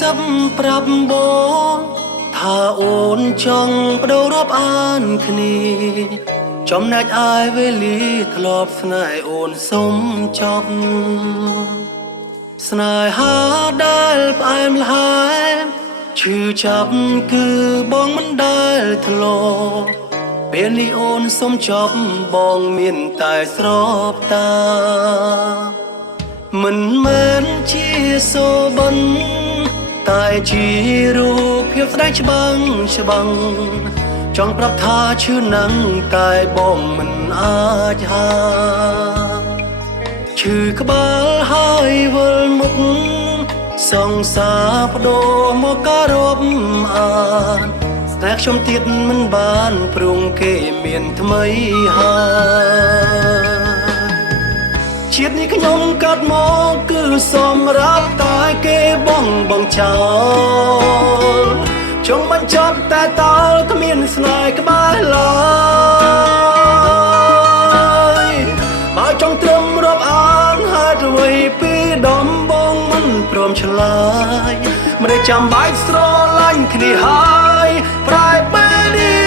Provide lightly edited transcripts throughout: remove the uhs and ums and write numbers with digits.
សឹបប្រាប់បងថាអូនចង់បដូររាប់អានគ្នាចំណែកអាយវេលាធ្លាប់ស្នេហ៍អូនសុំចប់ស្នេហាដែលផ្អែមល្ហែមឈឺចាប់គឺបងមិនដែលធ្លាប់ពេលនេះអូនសុំចប់បងមានតែស្របតាមិនមែនជាសូបិនតែជារូបភាពស្ដែងច្បាំងចង់ប្រាប់ថាឈឺណាស់តែបងមិនអាចហាឈឺក្បាលហើយវិលមុខសង្សារបដូរមកការរាប់អានតែខ្ញុំទៀតមិនបានព្រមគេមានថ្មីហើយជាតិនេះខ្ញុំកាត់មកគឺសម្រាប់តែគេបងចោលចង់បញ្ចប់តែតើគ្មានស្នេហ៍ក្បែរឡើយបើចង់ត្រឹមរាប់អានហេតុអ្វីពីដំបងមិនព្រមឆ្លើយមិនได้ចាំបាច់ស្រឡាញ់គ្នាហើយប្រែពេលនេះ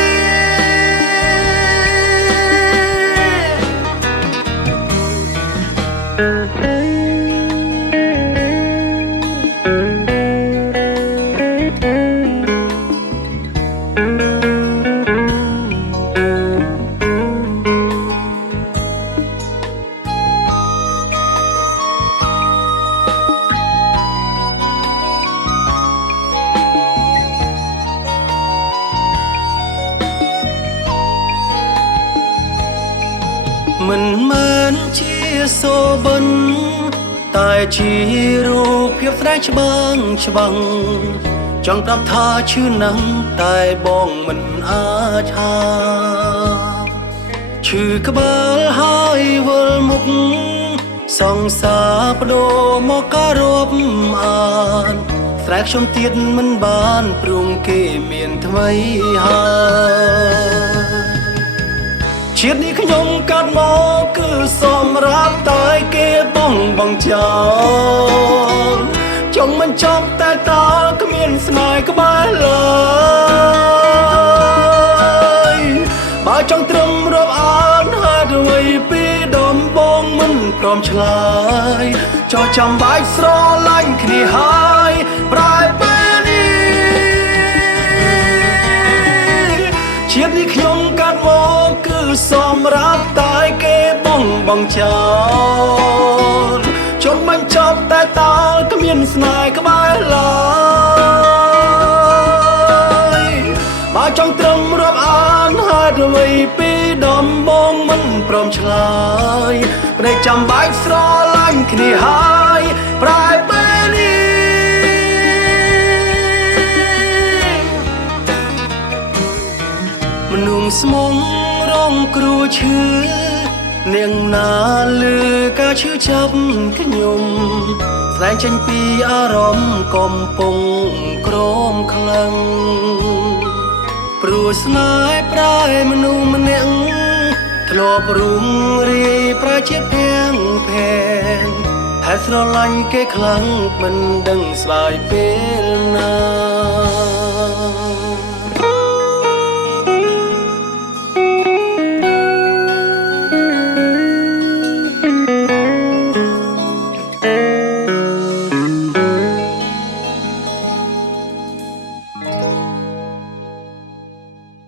មិនមែនជាសូបិនតែជារូបភាពស្ដែងច្បាំងចង់ប្រាប់ថាឈឺណាស់តែបងមិនអាចហាឈឺក្បាលហើយវិលមុខសង្សារបដូរមកការរាប់អានស្រែកខ្ញុំទៀតមិនបានព្រមគេមានថ្មីហើយជាតិនេះខ្ញុំកាត់មកគឺសម្រាប់តែគេបងចោលចង់មិនចប់តែតើគ្មានស្នេហ៍ក្បែរឡើយបើចង់ត្រឹមរាប់អានហេតុអ្វីពីដំបងមិនព្រមឆ្លើយចោះចាំបាច់ស្រឡាញ់គ្នាហើយប្រែពេលនេះជាតិនេះខ្ញុំកាត់មកគឺសម្រាប់តែគេបងចោលចង់បញ្ចប់តែតើគ្មានស្នេហ៍ក្បែរឡើយបើចង់ត្រឹមរាប់អានហេតុអ្វីពីដំបងមិនព្រមឆ្លើយមិនได้ចាំបាច់ស្រឡាញ់គ្នាហើយប្រែពេលនេះមនុស្សស្មងរងគ្រោះឈឺនាងណាលឺការឈឺចាប់ខ្ញុំស្លែងចេញពីអារម្មណ៍កំពុងក្រមខ្លាំងព្រោះស្នេហ៍ប្រែមនុស្សម្នាក់ធ្លាប់រុងរាយប្រជាភាំងផែនហេតុស្រឡាញ់គេខ្លាំងមិនដឹងស្វាយពេល